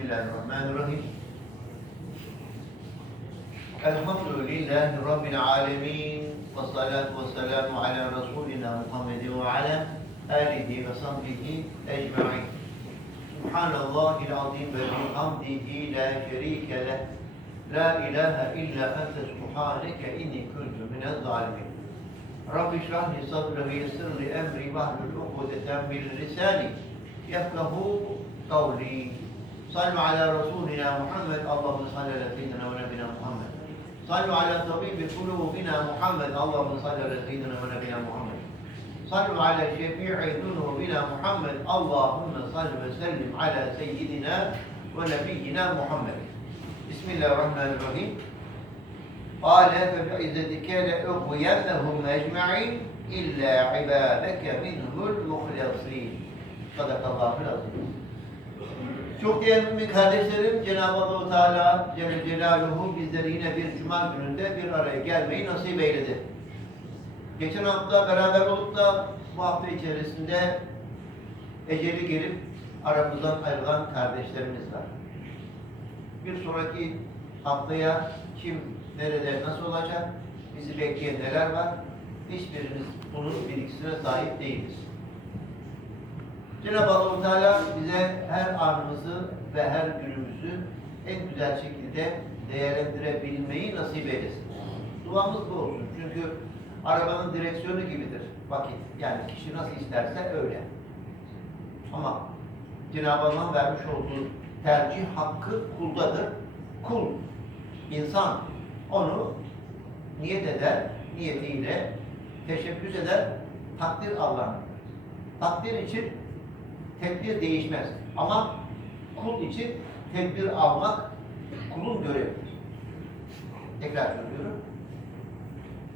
الله الرحمن الرحيم. الحمد لله رب العالمين والصلاة والسلام على رسولنا محمد وعلى آله وصحبه أجمعين. سبحان الله العظيم وبحمده لا شريك له. لا إله إلا أنت سبحانك إني كنت من الظالمين. رب اشرح لي صدري ويسر لي أمري واحلل عقدة من لساني يفقه قولي. صلوا على رسولنا محمد اللهم صل على سيدنا ونبينا محمد. صلوا على طبيب قلوبنا محمد اللهم صل على سيدنا ونبينا محمد. صلوا على شفيع ذنوبنا محمد اللهم صل وسلم على سيدنا ونبينا محمد. بسم الله الرحمن الرحيم. قال فبعزتك لأغوينهم أجمعين إلا عبادك منهم المخلصين. صدق الله العظيم. Çok değerli kardeşlerim, Cenab-ı Allah Teala Celle Celaluhu bizleri yine bir cuma gününde bir araya gelmeyi nasip eyledi. Geçen hafta beraber olup da bu hafta içerisinde eceli gelip aramızdan ayrılan kardeşlerimiz var. Bir sonraki haftaya kim, nerede, nasıl olacak, bizi bekleyen neler var, hiçbirimiz bunun bilgisine sahip değiliz. Cenab-ı Allah Teala bize her anımızı ve her günümüzü en güzel şekilde değerlendirebilmeyi nasip eylesin. Duamız bu olsun. Çünkü arabanın direksiyonu gibidir vakit. Yani kişi nasıl isterse öyle. Ama Cenab-ı Allah'ın vermiş olduğu tercih hakkı kuldadır. Kul, insan onu niyet eder, niyetiyle teşebbüs eder, takdir Allah'ın. Takdir için tedbir değişmez. Ama kul için tedbir almak kulun görevidir. Tekrar söylüyorum.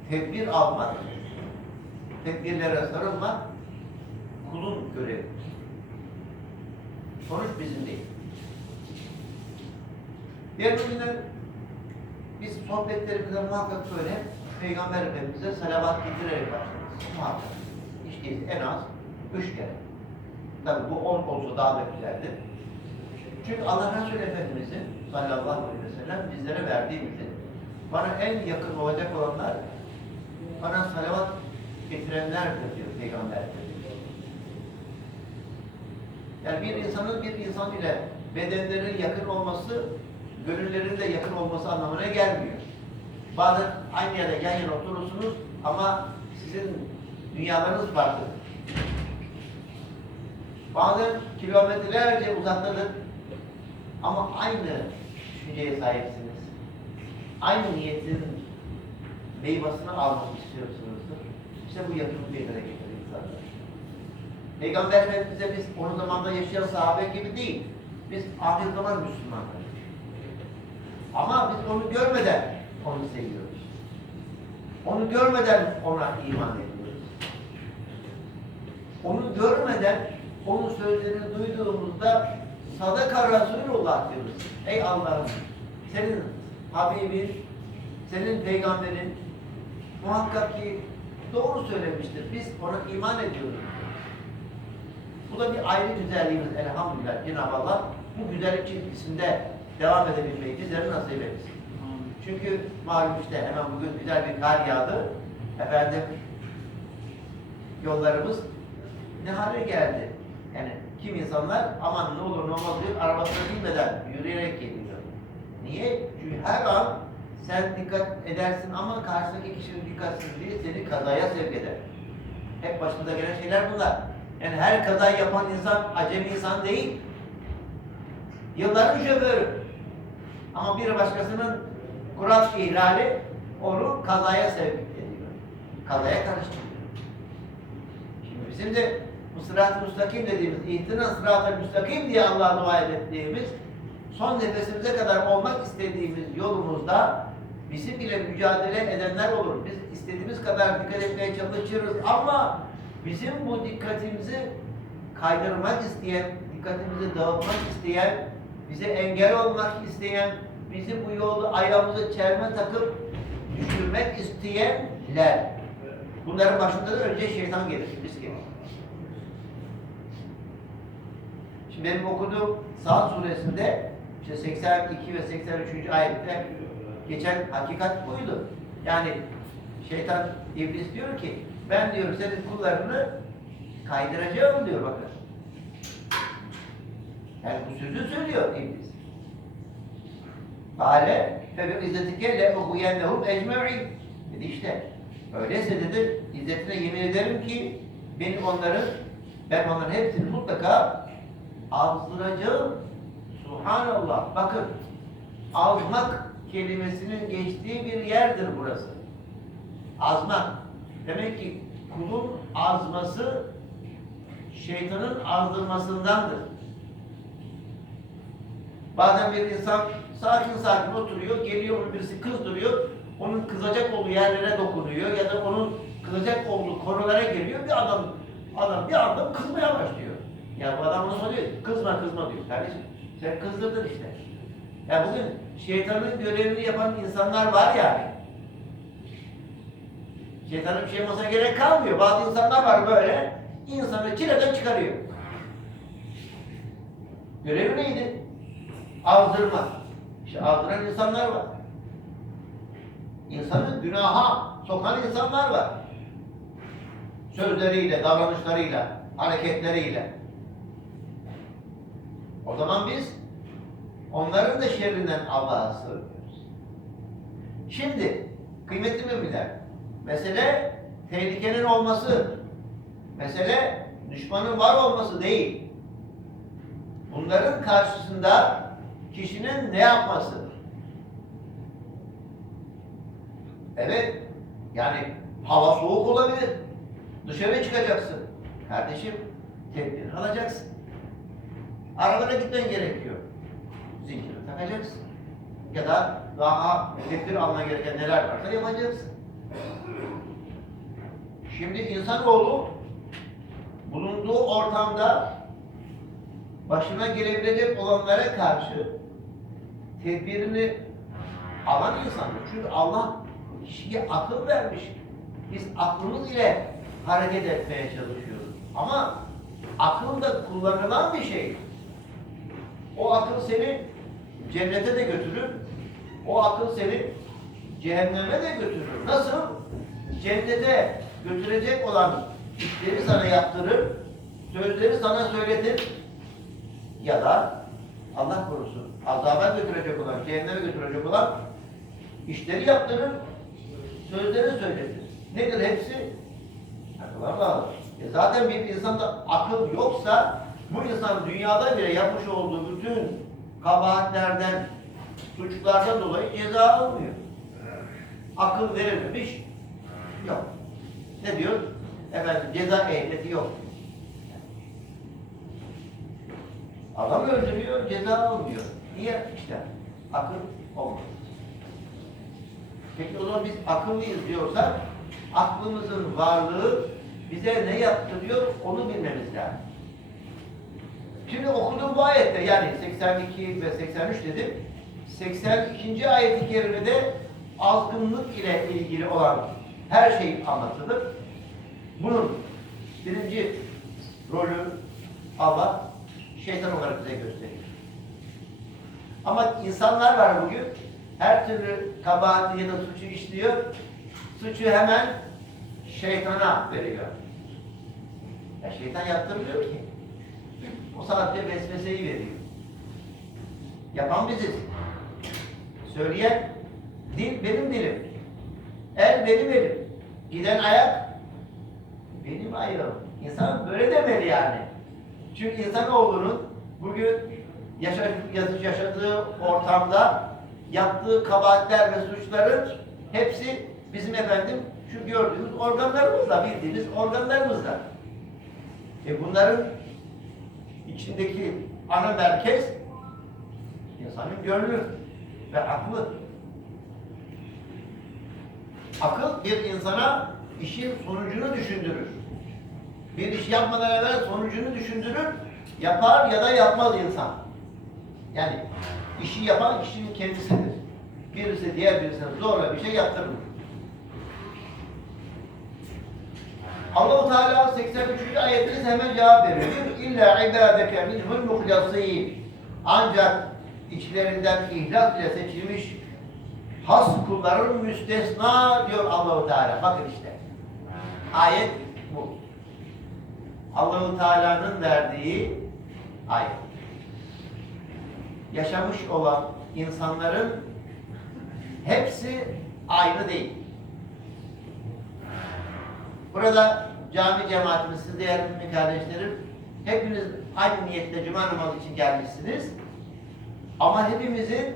Tedbir almak, tedbirlere sarılmak kulun görevidir. Sonuç bizim değil. Diğer bugünler biz sohbetlerimize muhakkak böyle Peygamber Efendimiz'e salavat getirerek başlarız. Muhakkak. Değilse en az üç kere. Tabi bu on olsa daha da güzeldi. Çünkü Allah Resulü Efendimiz'in sallallahu aleyhi ve sellem bizlere verdiği bilgi. Bana en yakın olacak olanlar bana salavat getirenlerdir diyor Peygamber. Yani bir insanın bir insan ile bedenlerinin yakın olması, gönüllerinin de yakın olması anlamına gelmiyor. Bazen aynı yerde yan yana oturursunuz ama sizin dünyalarınız farklı. Bazen kilometrelerce uzaktadır ama aynı düşünceye sahipsiniz. Aynı niyetin meyvasını almak istiyorsunuzdur. İşte bu yakın bir yere getirir insanlar. Peygamber Efendimiz'e biz onun zamanda yaşayan sahabe gibi değil. Biz ahir zaman Müslümanlarız. Ama biz onu görmeden onu seviyoruz. Onu görmeden ona iman ediyoruz. Onu görmeden onun sözlerini duyduğumuzda sadaka Resulullah diyoruz. Ey Allah'ım senin Habibin, senin peygamberin muhakkak ki doğru söylemiştir. Biz ona iman ediyoruz. Bu da bir ayrı güzelliğimiz elhamdülillah. Cenab-ı Allah bu güzellik çizgisinde devam edebilmeyi bizlere nasip etsin. Çünkü malum işte hemen bugün güzel bir kar yağdı. Efendim yollarımız ne hale geldi. Yani kim insanlar aman ne olur ne olmaz diyor arabasına binmeden yürüyerek geliyor. Niye? Çünkü her an sen dikkat edersin ama karşıdaki kişinin dikkatsizliği seni kazaya sevk eder. Hep başımıza gelen şeyler bunlar. Yani her kaza yapan insan acemi insan değil. Yılların şoförü. Ama bir başkasının kural ihlali onu kazaya sevk ediyor. Kazaya karıştırıyor. Şimdi bizim de bu sırat-ı müstakim dediğimiz, ihtina sırat-ı müstakim diye Allah'a dua ettiğimiz, son nefesimize kadar olmak istediğimiz yolumuzda bizim ile mücadele edenler olur. Biz istediğimiz kadar dikkat etmeye çalışırız ama bizim bu dikkatimizi kaydırmak isteyen, dikkatimizi dağıtmak isteyen, bize engel olmak isteyen, bizi bu yolda ayağımızı çelme takıp düşürmek isteyenler. Bunların başında da önce şeytan gelir, iblis gelir. Şimdi benim okuduğum Saat suresinde işte 82 ve 83. ayette geçen hakikat buydu. Yani şeytan, iblis diyor ki ben diyor senin kullarını kaydıracağım diyor bakın. Yani bu sözü söylüyor iblis. Kale fe bi izzetike le uhuyennehum ecme'in. Dedi işte öyleyse dedi izzetine yemin ederim ki benim onların ben onların hepsini mutlaka azdıracağım. Subhanallah. Bakın azmak kelimesinin geçtiği bir yerdir burası. Azmak. Demek ki kulun azması şeytanın azdırmasındandır. Bazen bir insan sakin sakin oturuyor, geliyor birisi kızdırıyor, onun kızacak olduğu yerlere dokunuyor ya da onun kızacak olduğu konulara geliyor, bir adam adam bir anda kızmaya başlıyor. Ya bu adam ona soruyor, kızma kızma diyor. Kardeşim sen kızdırdın işte. Ya bugün şeytanın görevini yapan insanlar var yani. Şeytanın bir şey yapmasına gerek kalmıyor. Bazı insanlar var böyle, insanı çileden çıkarıyor. Görevi neydi? Azdırmak. İşte azdıran insanlar var. İnsanı günaha sokan insanlar var. Sözleriyle, davranışlarıyla, hareketleriyle. O zaman biz onların da şerrinden Allah'a sığınıyoruz. Şimdi kıymetli müminler, mesele tehlikenin olması, mesele düşmanın var olması değil. Bunların karşısında kişinin ne yapması? Evet, yani hava soğuk olabilir. Dışarı çıkacaksın. Kardeşim, tedbir alacaksın. Arabana gitmen gerekiyor. Zinciri takacaksın. Ya da daha tedbir alman gereken neler varsa yapacaksın. Şimdi insanoğlu bulunduğu ortamda başına gelebilecek olanlara karşı tedbirini alan insandır. Çünkü Allah kişiye akıl vermiş. Biz aklımız ile hareket etmeye çalışıyoruz. Ama akıl da kullanılan bir şey. O akıl seni cennete de götürür. O akıl seni cehenneme de götürür. Nasıl? Cennete götürecek olan işleri sana yaptırır, sözleri sana söyletir ya da Allah korusun azaba götürecek olan, cehenneme götürecek olan işleri yaptırır, sözleri söyletir. Nedir hepsi? Akıla bağlı. E zaten bir insanda akıl yoksa bu insan dünyada bile yapmış olduğu bütün kabahatlerden, suçlardan dolayı ceza almıyor. Akıl verilmemiş, yok. Ne diyor? Efendim ceza ehliyeti yok. Adam öldürüyor, ceza almıyor. Niye? İşte akıl olmadı. Peki o zaman biz akıllıyız diyorsak aklımızın varlığı bize ne yaptırıyor onu bilmemiz lazım. Şimdi okuduğum bu ayette yani 82 ve 83 dedim. 82. ayet-i kerimede azgınlık ile ilgili olan her şey anlatılır. Bunun birinci rolü Allah şeytan olarak bize gösteriyor. Ama insanlar var bugün her türlü kabahati ya da suçu işliyor. Suçu hemen şeytana veriyor. Ya şeytan yaptırmıyor ki. O saatte vesveseyi veriyor. Yapan biziz. Söyleyen dil benim dilim. El benim elim. Giden ayak benim ayağım. İnsan böyle demeli yani. Çünkü insanoğlunun bugün yaşa, yaşadığı ortamda yaptığı kabahatler ve suçların hepsi bizim efendim şu gördüğümüz organlarımızla, bildiğimiz organlarımızla. E bunların içindeki ana merkez insanın gönlü ve aklı. Akıl bir insana işin sonucunu düşündürür. Bir iş yapmadan evvel sonucunu düşündürür, yapar ya da yapmaz insan. Yani işi yapan kişinin kendisidir. Birisi diğer birisine zorla bir şey yaptırır. Allahu Teala 83. ayette hemen cevap veriyor. İlla ibadeke minhul muhlasîn. Ancak içlerinden ihlas ile seçilmiş has kulların müstesna diyor Allahu Teala. Bakın işte. Ayet bu. Allahu Teala'nın verdiği ayet. Yaşamış olan insanların hepsi aynı değil. Burada cami cemaatimiz, siz değerli kardeşlerim, hepiniz aynı niyetle cuma namazı için gelmişsiniz. Ama hepimizin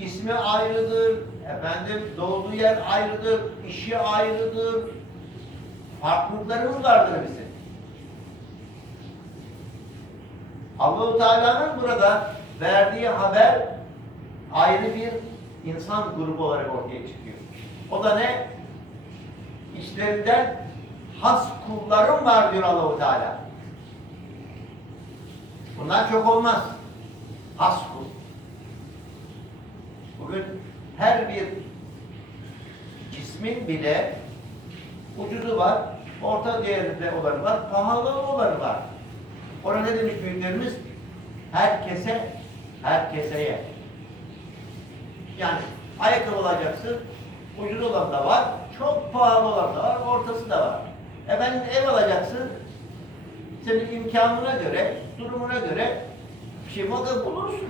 ismi ayrıdır, efendim doğduğu yer ayrıdır, işi ayrıdır, farklılıklarımız vardır bizim. Allahu Teala'nın burada verdiği haber ayrı bir insan grubu olarak ortaya çıkıyor. O da ne? İşlerinden has kullarım var diyor Allahu Teala. Bunlar çok olmaz. Has kul. Bugün her bir cismin bile ucuzu var, orta değerinde olanı var, pahalı olanı var. Ona ne demiş büyüklerimiz? Herkese, herkeseye. Yani ayakkabı alacaksın, ucuz olan da var, çok pahalı olan da var, ortası da var. Efendim ev alacaksın, senin imkanına göre, durumuna göre bir şey muhakkak bulursun.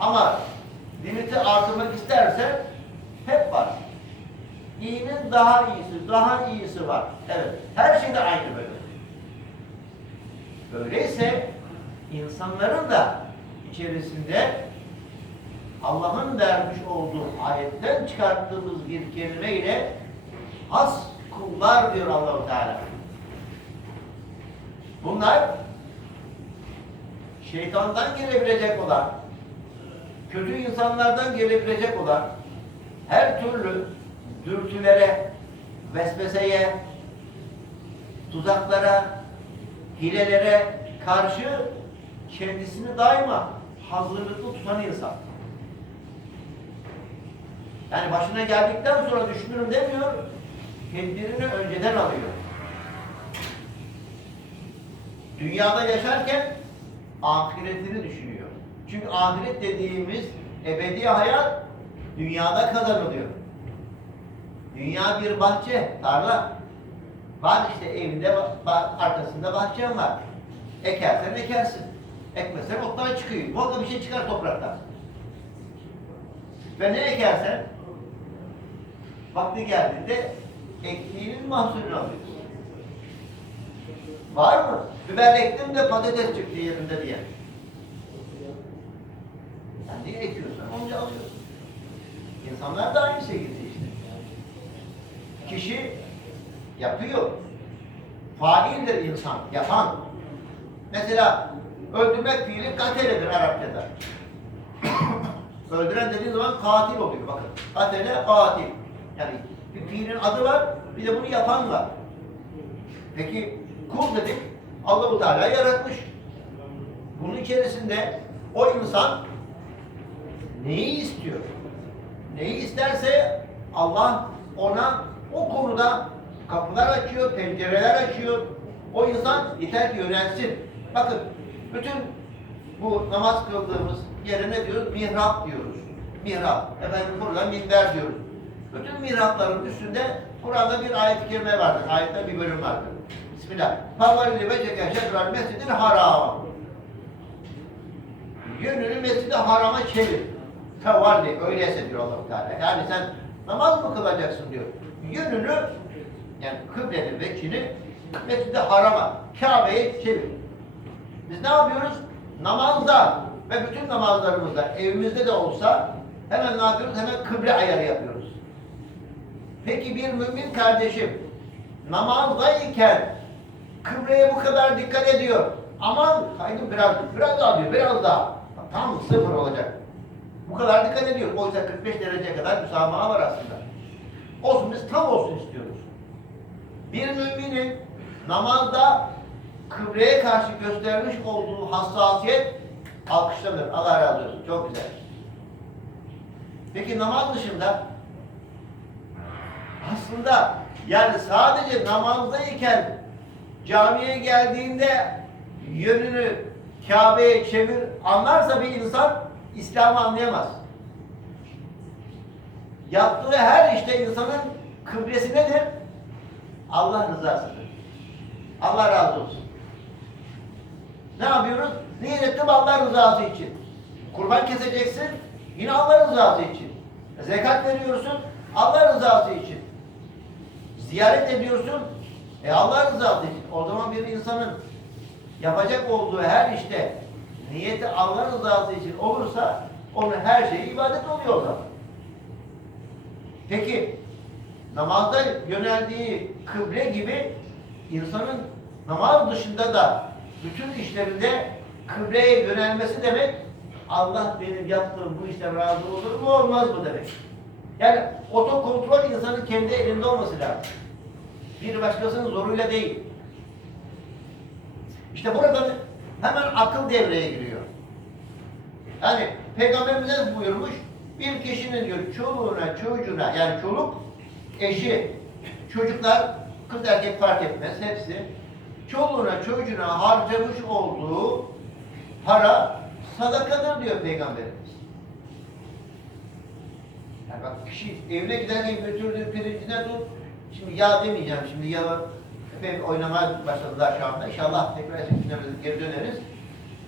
Ama limiti artırmak istersen hep var. İyinin daha iyisi, daha iyisi var. Evet, her şey de aynı böyle. Öyleyse insanların da içerisinde Allah'ın vermiş olduğu ayetten çıkarttığımız bir kelime ile has kullar diyor Allahu Teala. Bunlar şeytandan gelebilecek olan, kötü insanlardan gelebilecek olan her türlü dürtülere, vesveseye, tuzaklara, hilelere karşı kendisini daima hazırlıklı tutan insan. Yani başına geldikten sonra düşünürüm demiyor, tedbirini önceden alıyor. Dünyada yaşarken ahiretini düşünüyor. Çünkü ahiret dediğimiz ebedi hayat dünyada kazanılıyor. Dünya bir bahçe, tarla. Var işte evinde arkasında bahçen var. Ekersen ekersin. Ekmesen otlar çıkıyor. Muhakkak bir şey çıkar topraktan. Ve ne ekersen vakti geldiğinde ektiğinin mahsulünü alıyorsun. Var mı? Biber ektim de patates çıktı yerinde diye. Sen niye ekiyorsan onu alıyorsun. İnsanlar da aynı şekilde işte. Kişi yapıyor. Faildir insan, yapan. Mesela öldürmek fiili kateledir Arapçada. Öldüren dediği zaman katil oluyor bakın. Katele katil. Yani bir fiilin adı var, bir de bunu yapan var. Peki kul dedik, Allah-u Teala yaratmış. Bunun içerisinde o insan neyi istiyor? Neyi isterse Allah ona o konuda kapılar açıyor, pencereler açıyor. O insan yeter ki yönelsin. Bakın bütün bu namaz kıldığımız yere ne diyoruz? Mihrap diyoruz. Mihrap. Efendim burada minber diyoruz. Bütün mihrapların üstünde Kur'an'da bir ayet-i kerime vardır. Ayette bir bölüm vardır. Bismillah. Favalli ve ceke şedral mescidil haram. Yönünü mescidi harama çevir. Fevalli. Öyleyse diyor allah Teala. Yani sen namaz mı kılacaksın diyor. Yönünü yani kıblenin vekili mescidi harama, Kabe'yi çevir. Biz ne yapıyoruz? Namazda ve bütün namazlarımızda, evimizde de olsa hemen ne yapıyoruz? Hemen kıble ayarı yapıyoruz. Peki bir mümin kardeşim namazdayken kıbleye bu kadar dikkat ediyor. Aman kaydım biraz, biraz daha diyor, biraz daha. Tam sıfır olacak. Bu kadar dikkat ediyor. Oysa 45 dereceye kadar müsamaha var aslında. Olsun biz tam olsun istiyoruz. Bir müminin namazda kıbleye karşı göstermiş olduğu hassasiyet alkışlanır. Allah razı olsun. Çok güzel. Peki namaz dışında aslında yani sadece namazdayken camiye geldiğinde yönünü Kabe'ye çevir anlarsa bir insan İslam'ı anlayamaz. Yaptığı her işte insanın kıblesi nedir? Allah rızasıdır. Allah razı olsun. Ne yapıyoruz? Niyet ettim Allah rızası için. Kurban keseceksin, yine Allah rızası için. Zekat veriyorsun, Allah rızası için. Ziyaret ediyorsun, e Allah rızası için. O zaman bir insanın yapacak olduğu her işte niyeti Allah rızası için olursa onun her şeyi ibadet oluyor o zaman. Peki namazda yöneldiği kıble gibi insanın namaz dışında da bütün işlerinde kıbleye yönelmesi demek Allah benim yaptığım bu işten razı olur mu olmaz mı demek. Yani otokontrol insanın kendi elinde olması lazım. Bir başkasının zoruyla değil. İşte burada hemen akıl devreye giriyor. Yani Peygamberimiz buyurmuş? Bir kişinin diyor çoluğuna, çocuğuna yani çoluk, eşi, çocuklar, kız erkek fark etmez hepsi. Çoluğuna, çocuğuna harcamış olduğu para sadakadır diyor Peygamberimiz. Yani bak kişi evine giderken götürdüğü pirincinden tut. Şimdi yağ demeyeceğim. Şimdi yağ epey oynamaya başladılar şu anda. İnşallah tekrar eski geri döneriz.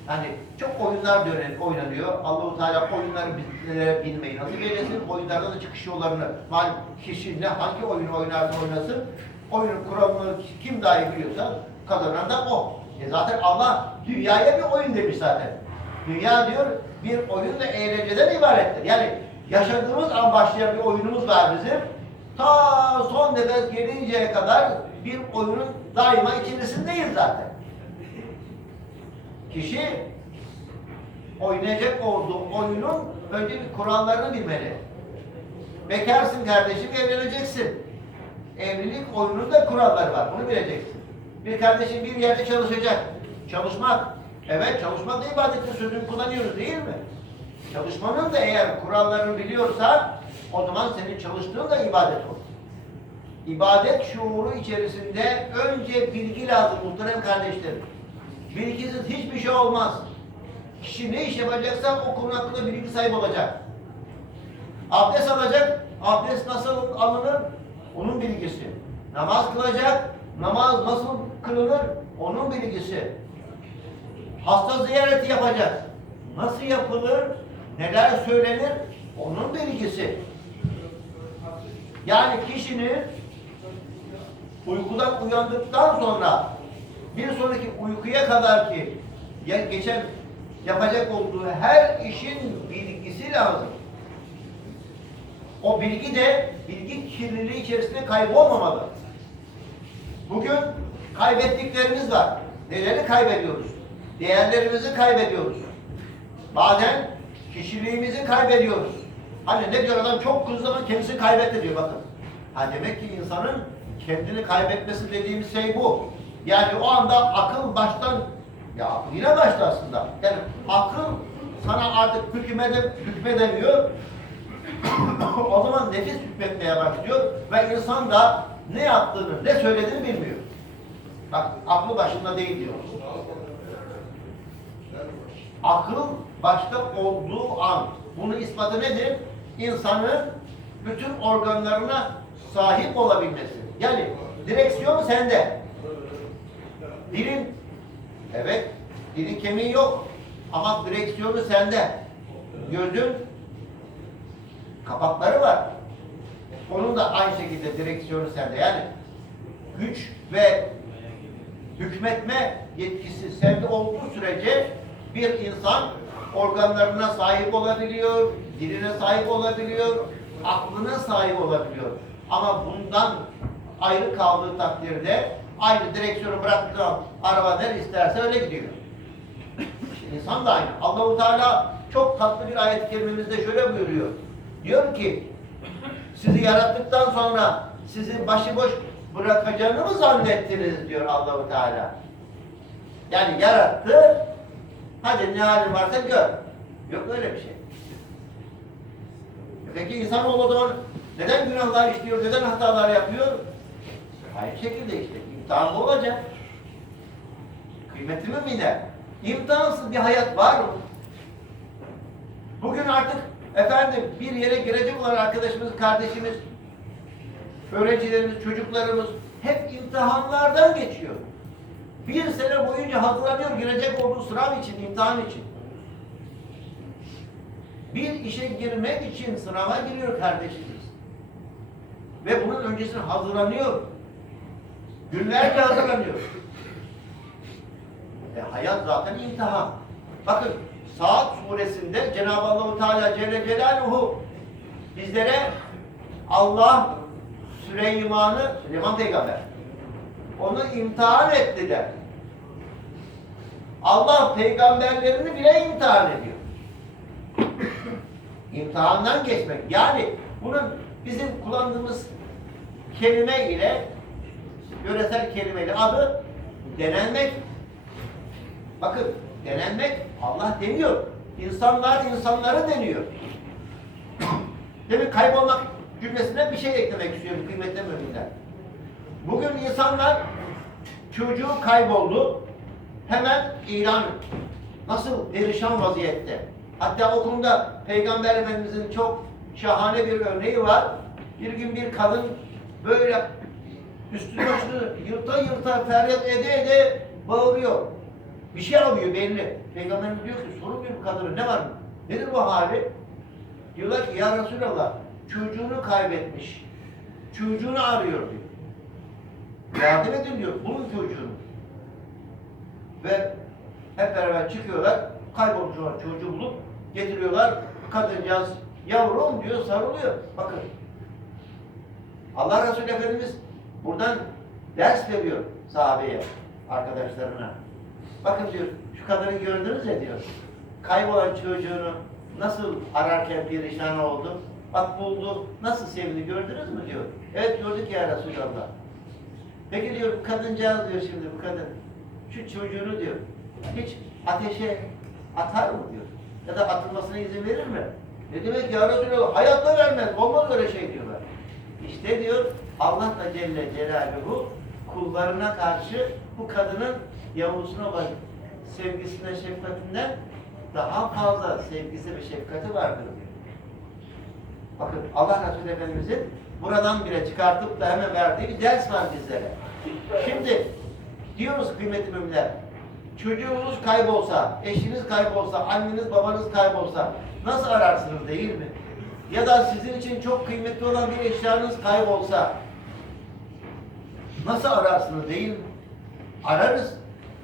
Hani çok oyunlar dönen, oynanıyor. Allahu Teala oyunları bizlere bilmeyi nasip eylesin. Oyunlarda da çıkış yollarını malum kişi ne hangi oyunu oynarsa oynasın. Oyunun kuralını kim dahi biliyorsa kazanan da o. E zaten Allah dünyaya bir oyun demiş zaten. Dünya diyor bir oyun ve eğlenceden ibarettir. Yani yaşadığımız an başlayan bir oyunumuz var bizim. Ta son nefes gelinceye kadar bir oyunun daima içerisindeyiz zaten. Kişi oynayacak olduğu oyunun önce bir kurallarını bilmeli. Bekarsın kardeşim, evleneceksin. Evlilik oyunun da kuralları var, bunu bileceksin. Bir kardeşim bir yerde çalışacak. Çalışmak, evet çalışmak da ibadettir sözünü kullanıyoruz değil mi? Çalışmanın da eğer kurallarını biliyorsan o zaman senin çalıştığın da ibadet olur. İbadet şuuru içerisinde önce bilgi lazım muhterem kardeşlerim. Bilgisiz hiçbir şey olmaz. Kişi ne iş yapacaksa o konu hakkında bilgi sahibi olacak. Abdest alacak, abdest nasıl alınır? Onun bilgisi. Namaz kılacak, namaz nasıl kılınır? Onun bilgisi. Hasta ziyareti yapacak. Nasıl yapılır? Neler söylenir? Onun bilgisi. Yani kişinin uykudan uyandıktan sonra bir sonraki uykuya kadar ki geçen yapacak olduğu her işin bilgisi lazım. O bilgi de bilgi kirliliği içerisinde kaybolmamalı. Bugün kaybettiklerimiz var. Neleri kaybediyoruz? Değerlerimizi kaybediyoruz. Bazen kişiliğimizi kaybediyoruz. Hani ne diyor adam çok kızdı ama kendisi kaybetti diyor bakın. Ha demek ki insanın kendini kaybetmesi dediğimiz şey bu. Yani o anda akıl baştan ya yine başta aslında. Yani akıl sana artık hükmede, hükmedemiyor. o zaman nefis hükmetmeye başlıyor ve insan da ne yaptığını, ne söylediğini bilmiyor. Bak aklı başında değil diyor. Akıl başta olduğu an. Bunun ispatı nedir? İnsanın bütün organlarına sahip olabilmesi. Yani direksiyon sende. Dilin, evet, dilin kemiği yok. Ama direksiyonu sende. Gözün kapakları var. Onun da aynı şekilde direksiyonu sende. Yani güç ve hükmetme yetkisi sende olduğu sürece bir insan organlarına sahip olabiliyor, diline sahip olabiliyor, aklına sahip olabiliyor. Ama bundan ayrı kaldığı takdirde aynı direksiyonu bıraktığı araba ne isterse öyle gidiyor. İnsan da aynı. Allahu Teala çok tatlı bir ayet-i kerimemizde şöyle buyuruyor. Diyor ki sizi yarattıktan sonra sizi başıboş bırakacağını mı zannettiniz diyor Allahu Teala. Yani yarattı. Hadi ne halin varsa gör. Yok öyle bir şey. Peki insanoğlu o zaman neden günahlar işliyor, neden hatalar yapıyor? Aynı şekilde işte imtihan olacak. Kıymetli müminler. İmtihansız bir hayat var mı? Bugün artık efendim bir yere girecek olan arkadaşımız, kardeşimiz, öğrencilerimiz, çocuklarımız hep imtihanlardan geçiyor. Bir sene boyunca hazırlanıyor girecek olduğu sınav için, imtihan için. Bir işe girmek için sınava giriyor kardeşimiz. Ve bunun öncesine hazırlanıyor. Günlerce hazırlanıyor. E, hayat zaten imtihan. Bakın Saat suresinde Cenab-ı Allahu Teala Celle Celaluhu bizlere Allah Süleyman'ı, Süleyman peygamber onu imtihan etti der. Allah peygamberlerini bile imtihan ediyor. İmtihandan geçmek. Yani bunun bizim kullandığımız kelime ile yöresel kelimeyle adı denenmek. Bakın denenmek Allah deniyor. İnsanlar insanları deniyor. Demek kaybolmak cümlesine bir şey eklemek istiyorum kıymetli müminler. Bugün insanlar çocuğu kayboldu. Hemen ilan nasıl perişan vaziyette. Hatta o konuda Peygamber Efendimizin çok şahane bir örneği var. Bir gün bir kadın böyle üstü başını yırta yırta feryat ede ede bağırıyor. Bir şey alıyor belli. Peygamberimiz diyor ki sorun bir kadını ne var mı? Nedir bu hali? Diyorlar ki ya Resulallah çocuğunu kaybetmiş. Çocuğunu arıyor diyor. Yardım edin diyor. Bulun çocuğunu. Ve hep beraber çıkıyorlar. Kaybolmuş olan çocuğu bulup getiriyorlar. Kadıncağız yavrum diyor sarılıyor. Bakın. Allah Resulü Efendimiz buradan ders veriyor sahabeye, arkadaşlarına. Bakın diyor, şu kadını gördünüz ya diyor. Kaybolan çocuğunu nasıl ararken perişan oldu. Bak buldu, nasıl sevindi gördünüz mü diyor. Evet gördük ya Resulallah. Peki diyor bu kadıncağız diyor şimdi bu kadın. Şu çocuğunu diyor hiç ateşe atar mı diyor. Ya da atılmasına izin verir mi? Ne demek ya Resulallah hayatta vermez. Olmaz öyle şey diyorlar. İşte diyor Allah da Celle Celaluhu kullarına karşı bu kadının yavuzuna olan sevgisine, şefkatinden daha fazla sevgisi ve şefkati vardır diyor. Bakın Allah Resulü Efendimizin buradan bile çıkartıp da hemen verdiği bir ders var bizlere. Şimdi diyoruz kıymetli müminler, çocuğunuz kaybolsa, eşiniz kaybolsa, anneniz babanız kaybolsa nasıl ararsınız değil mi? Ya da sizin için çok kıymetli olan bir eşyanız kaybolsa nasıl ararsınız değil mi? Ararız.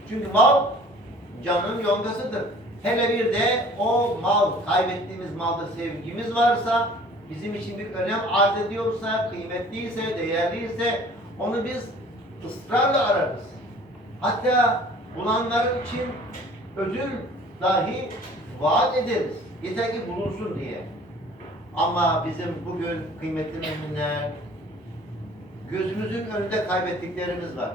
Çünkü mal canın yongasıdır. Hele bir de o mal, kaybettiğimiz malda sevgimiz varsa, bizim için bir önem arz ediyorsa, kıymetliyse, değerliyse onu biz ısrarla ararız. Hatta bulanlar için ödül dahi vaat ederiz. Yeter ki bulunsun diye. Ama bizim bugün kıymetli müminler gözümüzün önünde kaybettiklerimiz var.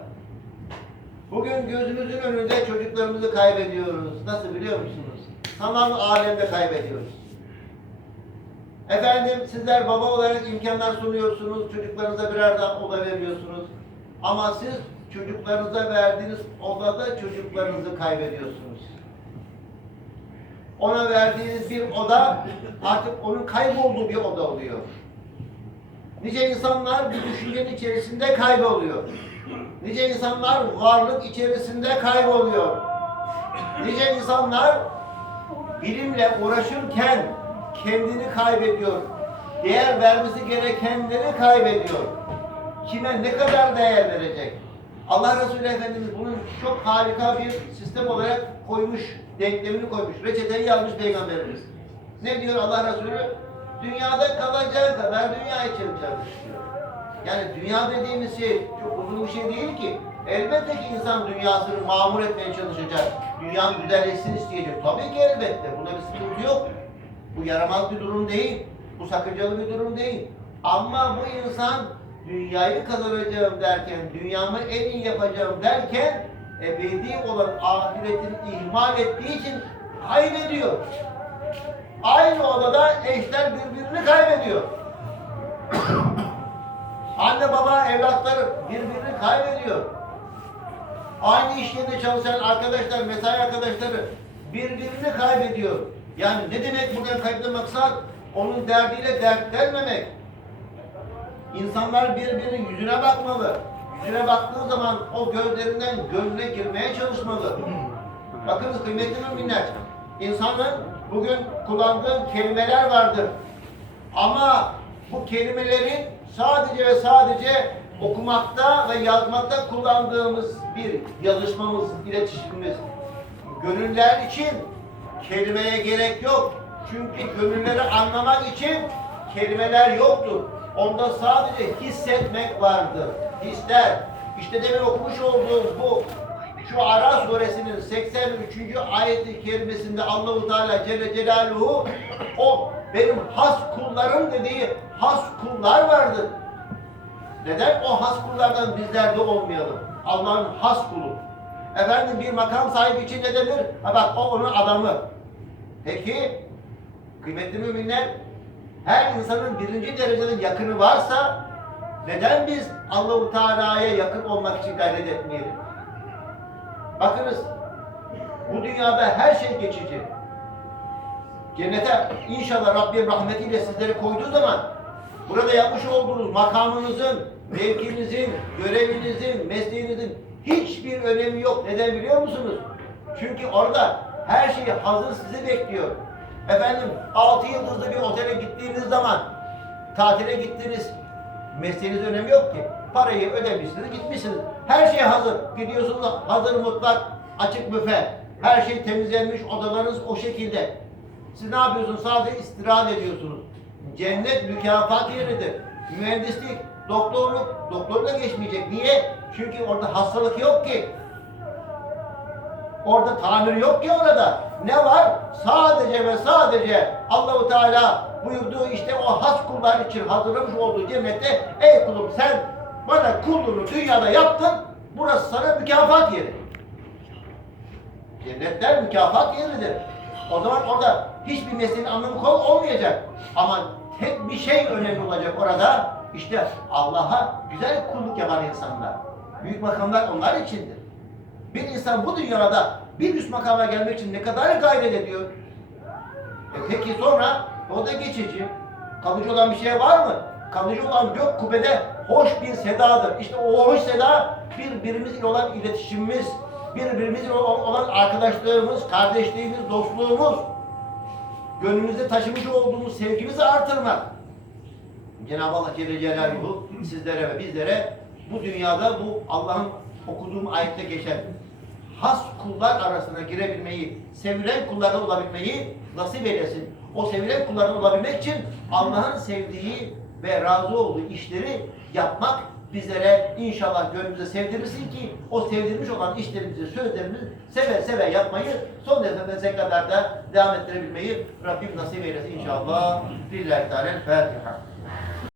Bugün gözümüzün önünde çocuklarımızı kaybediyoruz. Nasıl biliyor musunuz? Sanal alemde kaybediyoruz. Efendim sizler baba olarak imkanlar sunuyorsunuz. Çocuklarınıza birer oda veriyorsunuz. Ama siz çocuklarınıza verdiğiniz odada çocuklarınızı kaybediyorsunuz. Ona verdiğiniz bir oda artık onun kaybolduğu bir oda oluyor. Nice insanlar bir düşüncenin içerisinde kayboluyor. Nice insanlar varlık içerisinde kayboluyor. Nice insanlar bilimle uğraşırken kendini kaybediyor. Değer vermesi gerekenleri kaybediyor. Kime ne kadar değer verecek? Allah Resulü Efendimiz bunun çok harika bir sistem olarak koymuş, denklemini koymuş. Reçeteyi yazmış Peygamberimiz. Ne diyor Allah Resulü? Dünyada kalacağı kadar dünya için. Yani dünya dediğimiz şey çok uzun bir şey değil ki. Elbette ki insan dünyasını mamur etmeye çalışacak. Dünyanın güzelleşsin isteyecek. Tabii ki elbette. Buna bir sıkıntı yok. Bu yaramaz bir durum değil. Bu sakıncalı bir durum değil. Ama bu insan dünyayı kazanacağım derken, dünyamı en iyi yapacağım derken ebedi olan ahiretini ihmal ettiği için kaybediyor. Aynı odada eşler birbirini kaybediyor. Anne baba evlatları birbirini kaybediyor. Aynı iş yerinde çalışan arkadaşlar, mesai arkadaşları birbirini kaybediyor. Yani ne demek buradan kaybeden maksat? Onun derdiyle dertlenmemek. İnsanlar birbirinin yüzüne bakmalı. Yüzüne baktığı zaman o gözlerinden gönlüne girmeye çalışmalı. Bakınız kıymetli müminler, insanın bugün kullandığı kelimeler vardır. Ama bu kelimelerin sadece ve sadece okumakta ve yazmakta kullandığımız bir yazışmamız, iletişimimiz. Gönüller için kelimeye gerek yok. Çünkü gönülleri anlamak için kelimeler yoktur. Onda sadece hissetmek vardır. Hisler. İşte demin okumuş olduğumuz bu şu Ara suresinin 83. ayeti kerimesinde Allahu Teala Celle Celaluhu o benim has kullarım dediği has kullar vardır. Neden o has kullardan bizler de olmayalım? Allah'ın has kulu. Efendim bir makam sahibi için ne denir? Ha bak o onun adamı. Peki kıymetli müminler her insanın birinci derecede yakını varsa neden biz Allahu Teala'ya yakın olmak için gayret etmeyelim? Bakınız bu dünyada her şey geçici. Cennete inşallah Rabbim rahmetiyle sizleri koyduğu zaman burada yapmış olduğunuz makamınızın, mevkinizin, görevinizin, mesleğinizin hiçbir önemi yok. Neden biliyor musunuz? Çünkü orada her şey hazır sizi bekliyor. Efendim altı yıldızlı bir otele gittiğiniz zaman tatile gittiniz. Mesleğiniz önemi yok ki. Parayı ödemişsiniz, gitmişsiniz. Her şey hazır. Gidiyorsunuz hazır mutlak, açık büfe. Her şey temizlenmiş, odalarınız o şekilde. Siz ne yapıyorsunuz? Sadece istirahat ediyorsunuz. Cennet mükafat yeridir. Mühendislik, doktorluk, doktor da geçmeyecek. Niye? Çünkü orada hastalık yok ki. Orada tamir yok ki orada. Ne var? Sadece ve sadece Allahu Teala buyurduğu işte o has kullar için hazırlamış olduğu cennette ey kulum sen bana kulluğunu dünyada yaptın. Burası sana mükafat yeri. Cennetler mükafat yeridir. O zaman orada hiçbir mesleğin anlamı kol olmayacak. Ama tek bir şey önemli olacak orada. İşte Allah'a güzel kulluk yapan insanlar. Büyük makamlar onlar içindir. Bir insan bu dünyada bir üst makama gelmek için ne kadar gayret ediyor? E peki sonra o da geçici. Kalıcı olan bir şey var mı? Kalıcı olan gök kubbede hoş bir sedadır. İşte o hoş seda birbirimizle olan iletişimimiz, birbirimizle olan arkadaşlığımız, kardeşliğimiz, dostluğumuz, gönlümüzde taşımış olduğumuz sevgimizi artırmak. Cenab-ı Allah Celle Celaluhu sizlere ve bizlere bu dünyada bu Allah'ın okuduğum ayette geçen has kullar arasına girebilmeyi, sevilen kullarda olabilmeyi nasip eylesin. O sevilen kullarda olabilmek için Allah'ın sevdiği ve razı olduğu işleri yapmak bizlere inşallah gönlümüze sevdirirsin ki o sevdirmiş olan işlerimizi, sözlerimizi seve seve yapmayı son nefesine kadar da devam ettirebilmeyi Rabbim nasip eylesin inşallah. Lillahi Teala Fatiha.